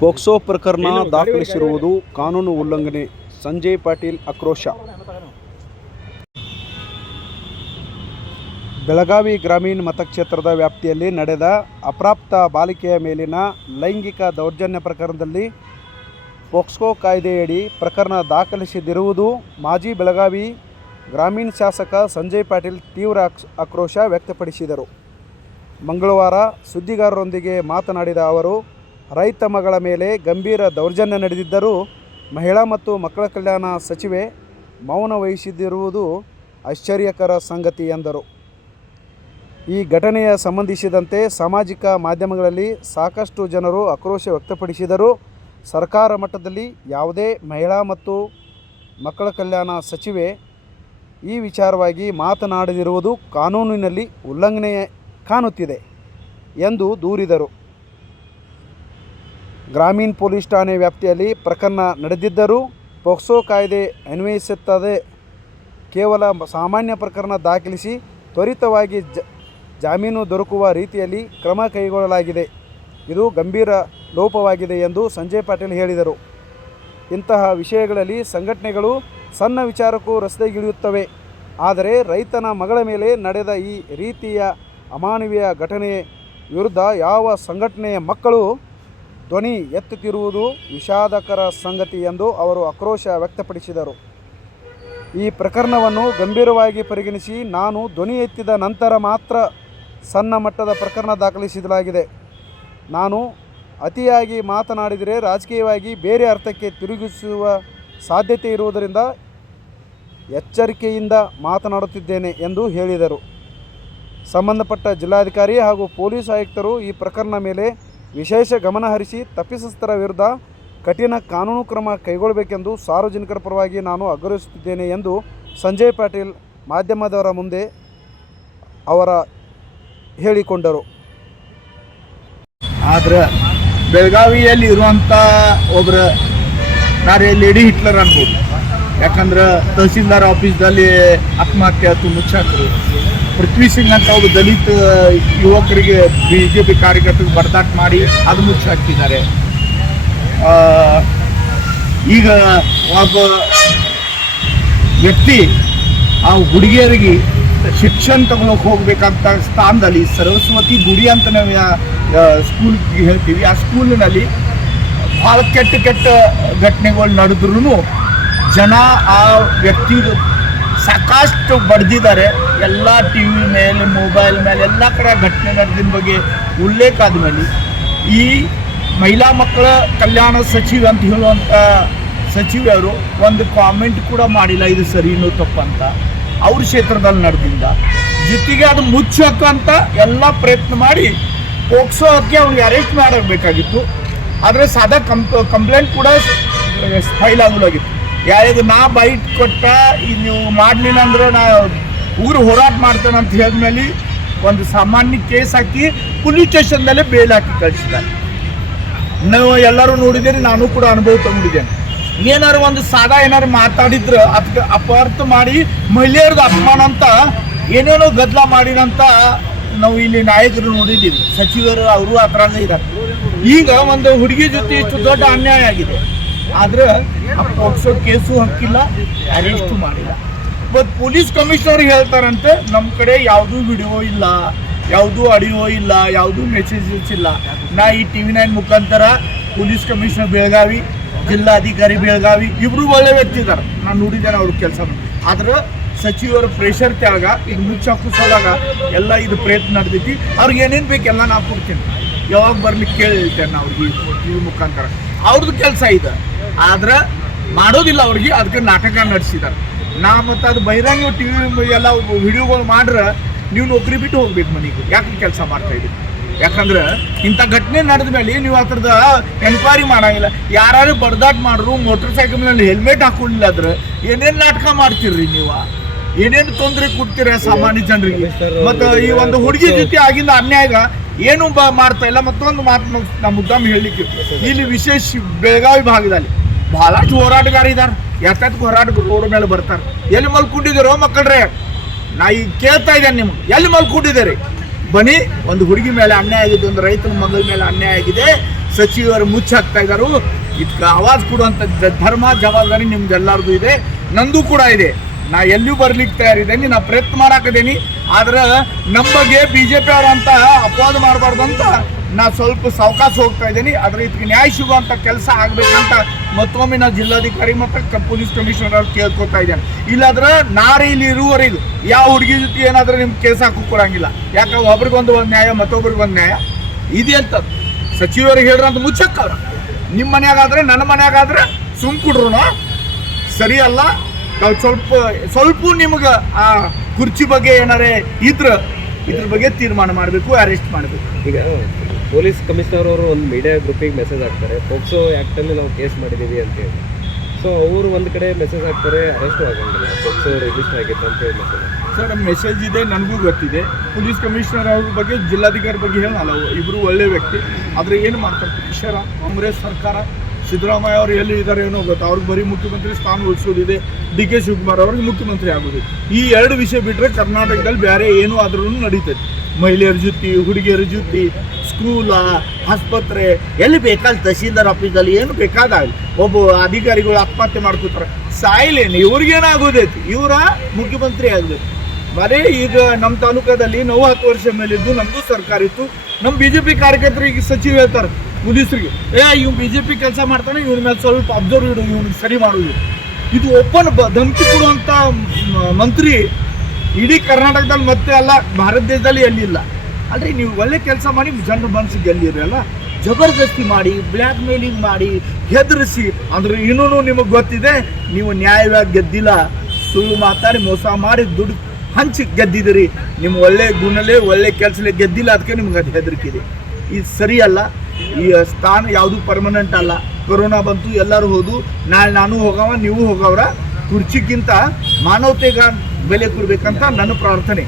POCSO ಪ್ರಕರಣ ದಾಖಲಿಸಿರುವುದು ಕಾನೂನು ಉಲ್ಲಂಘನೆ. ಸಂಜಯ್ ಪಾಟೀಲ್ ಆಕ್ರೋಶ. ಬೆಳಗಾವಿ ಗ್ರಾಮೀಣ ಮತಕ್ಷೇತ್ರದ ವ್ಯಾಪ್ತಿಯಲ್ಲಿ ನಡೆದ ಅಪ್ರಾಪ್ತ ಬಾಲಿಕೆಯ ಮೇಲಿನ ಲೈಂಗಿಕ ದೌರ್ಜನ್ಯ ಪ್ರಕರಣದಲ್ಲಿ ಪೋಕ್ಸೋ ಕಾಯ್ದೆಯಡಿ ಪ್ರಕರಣ ದಾಖಲಿಸಿದಿರುವುದು ಮಾಜಿ ಬೆಳಗಾವಿ ಗ್ರಾಮೀಣ ಶಾಸಕ ಸಂಜಯ್ ಪಾಟೀಲ್ ತೀವ್ರ ಆಕ್ರೋಶ ವ್ಯಕ್ತಪಡಿಸಿದರು. ಮಂಗಳವಾರ ಸುದ್ದಿಗಾರರೊಂದಿಗೆ ಮಾತನಾಡಿದ ಅವರು, ರೈತ ಮಗಳ ಮೇಲೆ ಗಂಭೀರ ದೌರ್ಜನ್ಯ ನಡೆದಿದ್ದರೂ ಮಹಿಳಾ ಮತ್ತು ಮಕ್ಕಳ ಕಲ್ಯಾಣ ಸಚಿವೆ ಮೌನ ವಹಿಸಿದಿರುವುದು ಆಶ್ಚರ್ಯಕರ ಸಂಗತಿ ಎಂದರು. ಈ ಘಟನೆಯ ಸಂಬಂಧಿಸಿದಂತೆ ಸಾಮಾಜಿಕ ಮಾಧ್ಯಮಗಳಲ್ಲಿ ಸಾಕಷ್ಟು ಜನರು ಆಕ್ರೋಶ ವ್ಯಕ್ತಪಡಿಸಿದರು. ಸರ್ಕಾರ ಮಟ್ಟದಲ್ಲಿ ಯಾವುದೇ ಮಹಿಳಾ ಮತ್ತು ಮಕ್ಕಳ ಕಲ್ಯಾಣ ಸಚಿವೆ ಈ ವಿಚಾರವಾಗಿ ಮಾತನಾಡದಿರುವುದು ಕಾನೂನಿನಲ್ಲಿ ಉಲ್ಲಂಘನೆ ಕಾಣುತ್ತಿದೆ ಎಂದು ದೂರಿದರು. ಗ್ರಾಮೀಣ ಪೊಲೀಸ್ ಠಾಣೆ ವ್ಯಾಪ್ತಿಯಲ್ಲಿ ಪ್ರಕರಣ ನಡೆದಿದ್ದರೂ ಪೋಕ್ಸೋ ಕಾಯ್ದೆ ಅನ್ವಯಿಸುತ್ತದೆ. ಕೇವಲ ಸಾಮಾನ್ಯ ಪ್ರಕರಣ ದಾಖಲಿಸಿ ತ್ವರಿತವಾಗಿ ಜಾಮೀನು ದೊರಕುವ ರೀತಿಯಲ್ಲಿ ಕ್ರಮ ಕೈಗೊಳ್ಳಲಾಗಿದೆ. ಇದು ಗಂಭೀರ ಲೋಪವಾಗಿದೆ ಎಂದು ಸಂಜಯ್ ಪಾಟೀಲ್ ಹೇಳಿದರು. ಇಂತಹ ವಿಷಯಗಳಲ್ಲಿ ಸಂಘಟನೆಗಳು ಸಣ್ಣ ವಿಚಾರಕ್ಕೂ ರಸ್ತೆಗಿಳಿಯುತ್ತವೆ. ಆದರೆ ರೈತನ ಮಗಳ ಮೇಲೆ ನಡೆದ ಈ ರೀತಿಯ ಅಮಾನವೀಯ ಘಟನೆ ವಿರುದ್ಧ ಯಾವ ಸಂಘಟನೆಯ ಮಕ್ಕಳು ಧ್ವನಿ ಎತ್ತುತ್ತಿರುವುದು ವಿಷಾದಕರ ಸಂಗತಿ ಎಂದು ಅವರು ಆಕ್ರೋಶ ವ್ಯಕ್ತಪಡಿಸಿದರು. ಈ ಪ್ರಕರಣವನ್ನು ಗಂಭೀರವಾಗಿ ಪರಿಗಣಿಸಿ ನಾನು ಧ್ವನಿ ಎತ್ತಿದ ನಂತರ ಮಾತ್ರ ಸಣ್ಣ ಮಟ್ಟದ ಪ್ರಕರಣ ದಾಖಲಿಸಲಾಗಿದೆ. ನಾನು ಅತಿಯಾಗಿ ಮಾತನಾಡಿದರೆ ರಾಜಕೀಯವಾಗಿ ಬೇರೆ ಅರ್ಥಕ್ಕೆ ತಿರುಗಿಸುವ ಸಾಧ್ಯತೆ ಇರುವುದರಿಂದ ಎಚ್ಚರಿಕೆಯಿಂದ ಮಾತನಾಡುತ್ತಿದ್ದೇನೆ ಎಂದು ಹೇಳಿದರು. ಸಂಬಂಧಪಟ್ಟ ಜಿಲ್ಲಾಧಿಕಾರಿ ಹಾಗೂ ಪೊಲೀಸ್ ಆಯುಕ್ತರು ಈ ಪ್ರಕರಣ ಮೇಲೆ ವಿಶೇಷ ಗಮನ ಹರಿಸಿ ತಪ್ಪಿತಸ್ಥರ ವಿರುದ್ಧ ಕಠಿಣ ಕಾನೂನು ಕ್ರಮ ಕೈಗೊಳ್ಳಬೇಕೆಂದು ಸಾರ್ವಜನಿಕರ ಪರವಾಗಿ ನಾನು ಆಗ್ರಹಿಸುತ್ತಿದ್ದೇನೆ ಎಂದು ಸಂಜಯ್ ಪಾಟೀಲ್ ಮಾಧ್ಯಮದವರ ಮುಂದೆ ಅವರ ಹೇಳಿಕೊಂಡರು. ಆದ್ರೆ ಬೆಳಗಾವಿಯಲ್ಲಿ ಇರುವಂಥ ಒಬ್ಬರು ಲೇಡಿ ಹಿಟ್ಲರ್ ಅನ್ಬೋದು. ಯಾಕಂದ್ರೆ ತಹಸೀಲ್ದಾರ್ ಆಫೀಸ್ದಲ್ಲಿ ಆತ್ಮಹತ್ಯೆ ಆಯ್ತು ಮುಚ್ಚಾಕರು. ಪೃಥ್ವಿ ಸಿಂಗ್ ಅಂತ ಒಬ್ಬ ದಲಿತ ಯುವಕರಿಗೆ BJP ಕಾರ್ಯಕರ್ತರಿಗೆ ಬಡದಾಟ ಮಾಡಿ ಅದು ಮುಚ್ಚಾಕಿದ್ದಾರೆ. ಈಗ ಒಬ್ಬ ವ್ಯಕ್ತಿ ಆ ಹುಡುಗಿಯರಿಗೆ ಶಿಕ್ಷಣ ತಗೊಳಕ್ಕೆ ಹೋಗ್ಬೇಕಂತ ಸ್ಥಾನದಲ್ಲಿ ಸರಸ್ವತಿ ಗುಡಿ ಅಂತ ನಾವು ಸ್ಕೂಲ್ಗೆ ಹೇಳ್ತೀವಿ. ಆ ಸ್ಕೂಲಿನಲ್ಲಿ ಭಾಳ ಕೆಟ್ಟ ಘಟನೆಗಳು ನಡೆದ್ರೂ ಜನ ಆ ವ್ಯಕ್ತಿ ಸಾಕಷ್ಟು ಬಡ್ದಿದ್ದಾರೆ. ಎಲ್ಲ TV ಮೇಲೆ, ಮೊಬೈಲ್ ಮೇಲೆ ಎಲ್ಲ ಕಡೆ ಘಟನೆ ನಡೆದಿನ ಬಗ್ಗೆ ಉಲ್ಲೇಖ ಆದಮೇಲೆ ಈ ಮಹಿಳಾ ಮಕ್ಕಳ ಕಲ್ಯಾಣ ಸಚಿವ ಅಂತ ಹೇಳುವಂಥ ಸಚಿವರು ಒಂದು ಕಾಮೆಂಟ್ ಕೂಡ ಮಾಡಿಲ್ಲ, ಇದು ಸರಿನೋ ತಪ್ಪಂತ. ಅವ್ರ ಕ್ಷೇತ್ರದಲ್ಲಿ ನಡೆದಿಂದ ಜೊತೆಗೆ ಅದು ಮುಚ್ಚಕ್ಕಂತ ಎಲ್ಲ ಪ್ರಯತ್ನ ಮಾಡಿ ಪೋಕ್ಸೋ ಹಾಕಿ ಅವ್ರಿಗೆ ಅರೆಸ್ಟ್ ಮಾಡಬೇಕಾಗಿತ್ತು. ಆದರೆ ಸಾದಾ ಕಂಪ್ಲೇಂಟ್ ಕೂಡ ಫೈಲ್ ಆಗಲಾಗಿತ್ತು. ಯಾವುದು ನಾ ಬೈಟ್ ಕೊಟ್ಟ ನೀವು ಮಾಡಲಿಲ್ಲ ಅಂದ್ರೆ ನಾ ಊರು ಹೋರಾಟ ಮಾಡ್ತೇನೆ ಅಂತ ಹೇಳಿದ್ಮೇಲೆ ಒಂದು ಸಾಮಾನ್ಯ ಕೇಸ್ ಹಾಕಿ ಪೊಲೀಸ್ ಸ್ಟೇಷನ್ದಲ್ಲೇ ಬೇಲ್ ಹಾಕಿ ಕಳಿಸಿದ್ದಾರೆ. ನಾವು ಎಲ್ಲರೂ ನೋಡಿದ್ದೇನೆ, ನಾನು ಕೂಡ ಅನುಭವ ತಗೊಂಡಿದ್ದೇನೆ. ಏನಾರು ಒಂದು ಸಾದಾ ಏನಾರು ಮಾತಾಡಿದ್ರೆ ಅದಕ್ಕೆ ಅಪಾರ್ಥ ಮಾಡಿ ಮಹಿಳೆಯರದ್ದು ಅಪಮಾನ ಅಂತ ಏನೇನೋ ಗದ್ದಲ ಮಾಡಿದಂತ ನಾವು ಇಲ್ಲಿ ನಾಯಕರು ನೋಡಿದ್ದೀವಿ. ಸಚಿವರು ಅವರು ಆ ಥರ ಇದ್ದಾರೆ. ಈಗ ಒಂದು ಹುಡುಗಿ ಜೊತೆ ಇಷ್ಟು ದೊಡ್ಡ ಅನ್ಯಾಯ ಆಗಿದೆ, ಆದ್ರೆ ಆ ಪೋಕ್ಸೋ ಕೇಸು ಹಾಕಿಲ್ಲ, ಅರೆಸ್ಟು ಮಾಡಿಲ್ಲ. ಬಟ್ ಪೊಲೀಸ್ ಕಮಿಷನರ್ ಹೇಳ್ತಾರಂತೆ ನಮ್ಮ ಕಡೆ ಯಾವುದೂ ವಿಡಿಯೋ ಇಲ್ಲ, ಯಾವುದೂ ಆಡಿಯೋ ಇಲ್ಲ, ಯಾವುದೂ ಮೆಸೇಜಸ್ ಇಲ್ಲ. ನಾ ಈ TV9 ಮುಖಾಂತರ ಪೊಲೀಸ್ ಕಮಿಷನರ್ ಬೆಳಗಾವಿ, ಜಿಲ್ಲಾಧಿಕಾರಿ ಬೆಳಗಾವಿ ಇಬ್ಬರು ಒಳ್ಳೆ ವ್ಯಕ್ತಿ ಇದ್ದಾರೆ, ನಾನು ನೋಡಿದ್ದೇನೆ ಅವ್ರ ಕೆಲಸ. ಆದ್ರೆ ಸಚಿವರ ಪ್ರೆಷರ್ ಕೆಳಗ ಈಗ ಮುಚ್ಚಾಕಿಸೋದಾಗ ಎಲ್ಲ ಇದು ಪ್ರಯತ್ನ ನಡೆದೈತಿ. ಅವ್ರಿಗೆ ಏನೇನು ಬೇಕೆಲ್ಲ ನಾ ಕೊಡ್ತೀನಿ, ಯಾವಾಗ ಬರ್ಲಿಕ್ಕೆ ಕೇಳಿರ್ತೇನೆ ನಾ ಅವ್ರಿಗೆ TV ಮುಖಾಂತರ. ಅವ್ರದ್ದು ಕೆಲಸ ಇದೆ, ಆದ್ರೆ ಮಾಡೋದಿಲ್ಲ ಅವ್ರಿಗೆ. ಅದಕ್ಕೆ ನಾಟಕ ನಡೆಸಿದ್ದಾರೆ. ನಾ ಮತ್ತು ಅದು ಬಹಿರಂಗ TV ಎಲ್ಲ ವಿಡಿಯೋಗಳು ಮಾಡ್ರೆ ನೀವು ನೌಕರಿ ಬಿಟ್ಟು ಹೋಗ್ಬೇಕು ಮನೆಗೆ. ಯಾಕೆ ಕೆಲಸ ಮಾಡ್ತಾಯಿದ್ದೀವಿ? ಯಾಕಂದ್ರೆ ಇಂಥ ಘಟನೆ ನಡೆದ ಮೇಲೆ ನೀವು ಆ ಥರದ ಎನ್ಕ್ವೈರಿ ಮಾಡೋಂಗಿಲ್ಲ. ಯಾರು ಬಡ್ದಾಟ ಮಾಡ್ರು, ಮೋಟರ್ ಸೈಕಲ್ನಲ್ಲಿ ಹೆಲ್ಮೆಟ್ ಹಾಕೊಂಡಿಲ್ಲ ಅಂದ್ರೆ ಏನೇನು ನಾಟಕ ಮಾಡ್ತೀರ್ರಿ ನೀವು? ಏನೇನು ತೊಂದರೆ ಕೊಡ್ತೀರ ಸಾಮಾನ್ಯ ಜನರಿಗೆ? ಮತ್ತು ಈ ಒಂದು ಹುಡುಗಿ ಜೊತೆ ಆಗಿಂದ ಅನ್ಯಾಯ ಏನು ಮಾಡ್ತಾ ಇಲ್ಲ. ಮತ್ತೊಂದು ಮಾತು ನಮ್ಮ ಮುದ್ದಾಮ ಹೇಳಲಿಕ್ಕೆ, ಇಲ್ಲಿ ವಿಶೇಷ ಬೆಳಗಾವಿ ಭಾಗದಲ್ಲಿ ಬಹಳಷ್ಟು ಹೋರಾಟಗಾರ ಇದ್ದಾರೆ. ಎಷ್ಟೊತ್ತಿಗೆ ಹೋರಾಟಗಾರ ರೋಡ್ ಮೇಲೆ ಬರ್ತಾರೆ. ಎಲ್ಲಿ ಮಲ್ಕೊಂಡಿದ್ದೀರೋ ಮಕ್ಕಳ್ರೆ? ನಾ ಈಗ ಕೇಳ್ತಾ ಇದ್ದೇನೆ ನಿಮ್ಗೆ, ಎಲ್ಲಿ ಮಲ್ಕೊಂಡಿದ್ದೀರಿ? ಬನ್ನಿ, ಒಂದು ಹುಡುಗಿ ಮೇಲೆ ಅನ್ಯಾಯ ಆಗಿದೆ, ಒಂದು ರೈತನ ಮಗಳ ಮೇಲೆ ಅನ್ಯಾಯ ಆಗಿದೆ, ಸಚಿವರು ಮುಚ್ಚಾಕ್ತಾ ಇದ್ದಾರೆ. ಇದಕ್ಕೆ ಆವಾಜ್ ಕೊಡುವಂಥ ಧರ್ಮ ಜವಾಬ್ದಾರಿ ನಿಮ್ಗೆಲ್ಲರಿಗೂ ಇದೆ, ನಂದು ಕೂಡ ಇದೆ. ನಾ ಎಲ್ಲೂ ಬರ್ಲಿಕ್ಕೆ ತಯಾರಿದ್ದೇನೆ, ನಾ ಪ್ರಯತ್ನ ಮಾಡಾಕಿದ್ದೀನಿ. ಆದ್ರೆ ನಮ್ಮ ಬಗ್ಗೆ BJP ಅವರಂತ ಅಪವಾದ ಮಾಡಬಾರ್ದು ಅಂತ ನಾ ಸ್ವಲ್ಪ ಸಾವಕಾಶ ಹೋಗ್ತಾ ಇದ್ದೀನಿ. ಆದ್ರೆ ಇದಕ್ಕೆ ನ್ಯಾಯ ಸಿಗುವಂಥ ಕೆಲಸ ಆಗ್ಬೇಕಂತ ಮತ್ತೊಮ್ಮೆ ನಾ ಜಿಲ್ಲಾಧಿಕಾರಿ ಮತ್ತು ಪೊಲೀಸ್ ಕಮಿಷನರ್ ಅವ್ರು ಕೇಳ್ಕೊತಾ ಇದ್ದೇನೆ. ಇಲ್ಲಾಂದ್ರೆ ನಾರೇ ಇಲ್ಲಿ ಇರುವವರೆಗೂ ಯಾವ ಹುಡುಗಿ ಜೊತೆ ಏನಾದ್ರೆ ನಿಮ್ಗೆ ಕೇಸ್ ಹಾಕಿ ಕೊಡಂಗಿಲ್ಲ. ಯಾಕೆ ಒಬ್ರಿಗೊಂದು ನ್ಯಾಯ ಮತ್ತೊಬ್ರಿಗೊಂದು ನ್ಯಾಯ ಇದೆ ಅಂತ ಸಚಿವರಿಗೆ ಹೇಳ್ರಂತ ಮುಚ್ಚಕ್ಕವ್ರ. ನಿಮ್ಮ ಮನ್ಯಾಗಾದ್ರೆ ನನ್ನ ಮನ್ಯಾಗಾದ್ರೆ ಸುಮ್ ಕೊಡ್ರು ಸರಿ ಅಲ್ಲ. ನಾವು ಸ್ವಲ್ಪ ನಿಮ್ಗೆ ಆ ಕುರ್ಚಿ ಬಗ್ಗೆ ಏನಾರೇ ಇದ್ರ ಬಗ್ಗೆ ತೀರ್ಮಾನ ಮಾಡಬೇಕು, ಅರೆಸ್ಟ್ ಮಾಡಬೇಕು. ಈಗ ಪೊಲೀಸ್ ಕಮಿಷನರ್ ಅವರು ಒಂದು ಮೀಡಿಯಾ ಗ್ರೂಪಿಗೆ ಮೆಸೇಜ್ ಹಾಕ್ತಾರೆ, ಪೋಕ್ಸೋ ಆ್ಯಕ್ಟಲ್ಲಿ ನಾವು ಕೇಸ್ ಮಾಡಿದ್ದೀವಿ ಅಂತೇಳಿ. ಸೊ ಅವರು ಒಂದು ಕಡೆ ಮೆಸೇಜ್ ಹಾಕ್ತಾರೆ, ಅರೆಸ್ಟು ಆಗಂಗಿಲ್ಲ, ಪೋಕ್ಸೋ ರಿಜಿಸ್ಟರ್ ಆಗಿತ್ತು ಅಂತೇಳಿ ಮೆಸೇಜ್. ಸರ್, ನಮ್ಮ ಮೆಸೇಜ್ ಇದೆ, ನನಗೂ ಗೊತ್ತಿದೆ. ಪೊಲೀಸ್ ಕಮಿಷನರ್ ಅವ್ರ ಬಗ್ಗೆ, ಜಿಲ್ಲಾಧಿಕಾರಿ ಬಗ್ಗೆ ಹೇಳಲ್ಲ, ಇಬ್ಬರು ಒಳ್ಳೆ ವ್ಯಕ್ತಿ. ಆದರೆ ಏನು ಮಾಡ್ತಾರೆ ಕಿಶೋರ ಕಾಂಗ್ರೆಸ್ ಸರ್ಕಾರ, ಸಿದ್ದರಾಮಯ್ಯ ಅವರು ಎಲ್ಲಿ ಇದ್ದಾರೆ ಏನೋ ಗೊತ್ತು. ಅವ್ರಿಗೆ ಬರೀ ಮುಖ್ಯಮಂತ್ರಿ ಸ್ಥಾನ ಉಳಿಸೋದಿದೆ, DK ಶಿವಕುಮಾರ್ ಅವ್ರಿಗೆ ಮುಖ್ಯಮಂತ್ರಿ ಆಗೋದು. ಈ ಎರಡು ವಿಷಯ ಬಿಟ್ಟರೆ ಕರ್ನಾಟಕದಲ್ಲಿ ಬೇರೆ ಏನೂ ಆದ್ರೂ ನಡೀತದೆ. ಮಹಿಳೆಯರ ಜೊತೆ, ಹುಡುಗಿಯರ ಜೊತೆ, ಸ್ಕೂಲ, ಆಸ್ಪತ್ರೆ, ಎಲ್ಲಿ ಬೇಕಾದ ತಹಸೀಲ್ದಾರ್ ಆಫೀಸಲ್ಲಿ ಏನು ಬೇಕಾದಾಗಲಿ ಒಬ್ಬ ಅಧಿಕಾರಿಗಳು ಆತ್ಮಹತ್ಯೆ ಮಾಡ್ಕೋತಾರೆ. ಸಾಯಿಲೇನು ಇವ್ರಿಗೇನಾಗೋದೈತಿ, ಇವರ ಮುಖ್ಯಮಂತ್ರಿ ಆಗಬೇಕು. ಬರೀ ಈಗ ನಮ್ಮ ತಾಲೂಕದಲ್ಲಿ 9-10 ವರ್ಷ ಮೇಲಿದ್ದು ನಮ್ಮದು ಸರ್ಕಾರ ಇತ್ತು. ನಮ್ಮ BJP ಕಾರ್ಯಕರ್ತರಿಗೆ ಸಚಿವ ಹೇಳ್ತಾರೆ ಪೊಲೀಸರಿಗೆ, ಇವ್ನು BJP ಕೆಲಸ ಮಾಡ್ತಾನೆ, ಇವ್ನ ಮೇಲೆ ಸ್ವಲ್ಪ ಅಬ್ಸರ್ವ್ ಇಡು, ಇವ್ನಿಗೆ ಸರಿ ಮಾಡೋದು. ಇದು ಓಪನ್ ಧಮಕಿ ಕೊಡುವಂಥ ಮಂತ್ರಿ ಇಡೀ ಕರ್ನಾಟಕದಲ್ಲಿ ಮತ್ತೆ ಅಲ್ಲ ಭಾರತ ದೇಶದಲ್ಲಿ ಎಲ್ಲಿಲ್ಲ. ಅಂದರೆ ನೀವು ಒಳ್ಳೆ ಕೆಲಸ ಮಾಡಿ ಜನರ ಮನಸ್ಸಿಗೆ ಎಲ್ಲಿರಿ ಅಲ್ಲ, ಜಬರ್ದಸ್ತಿ ಮಾಡಿ, ಬ್ಲ್ಯಾಕ್ ಮೇಲಿಂಗ್ ಮಾಡಿ, ಹೆದರಿಸಿ. ಅಂದರೆ ಇನ್ನೂ ನಿಮಗೆ ಗೊತ್ತಿದೆ, ನೀವು ನ್ಯಾಯವಾಗಿ ಗೆದ್ದಿಲ್ಲ, ಸುಳ್ಳು ಮಾತಾಡಿ ಮೋಸ ಮಾಡಿ ದುಡ್ಡು ಹಂಚಿ ಗೆದ್ದಿದ್ದೀರಿ. ನಿಮ್ಮ ಒಳ್ಳೆ ಗುಣಲೇ ಒಳ್ಳೆ ಕೆಲಸಲೇ ಗೆದ್ದಿಲ್ಲ, ಅದಕ್ಕೆ ನಿಮ್ಗೆ ಅದು ಹೆದರಿಕಿದೆ. ಇದು ಸರಿಯಲ್ಲ. ಈ ಸ್ಥಾನ ಯಾವುದು ಪರ್ಮನೆಂಟ್ ಅಲ್ಲ. ಕೊರೋನಾ ಬಂತು, ಎಲ್ಲರೂ ಹೋದು, ನಾಳೆ ನಾನು ಹೋಗವ, ನೀವು ಹೋಗವ್ರ. ಕುರ್ಚಿಗಿಂತ ಮಾನವತೆಗೆ ಬೆಲೆ ಕೊಡ್ಬೇಕಂತ ನನ್ನ ಪ್ರಾರ್ಥನೆ.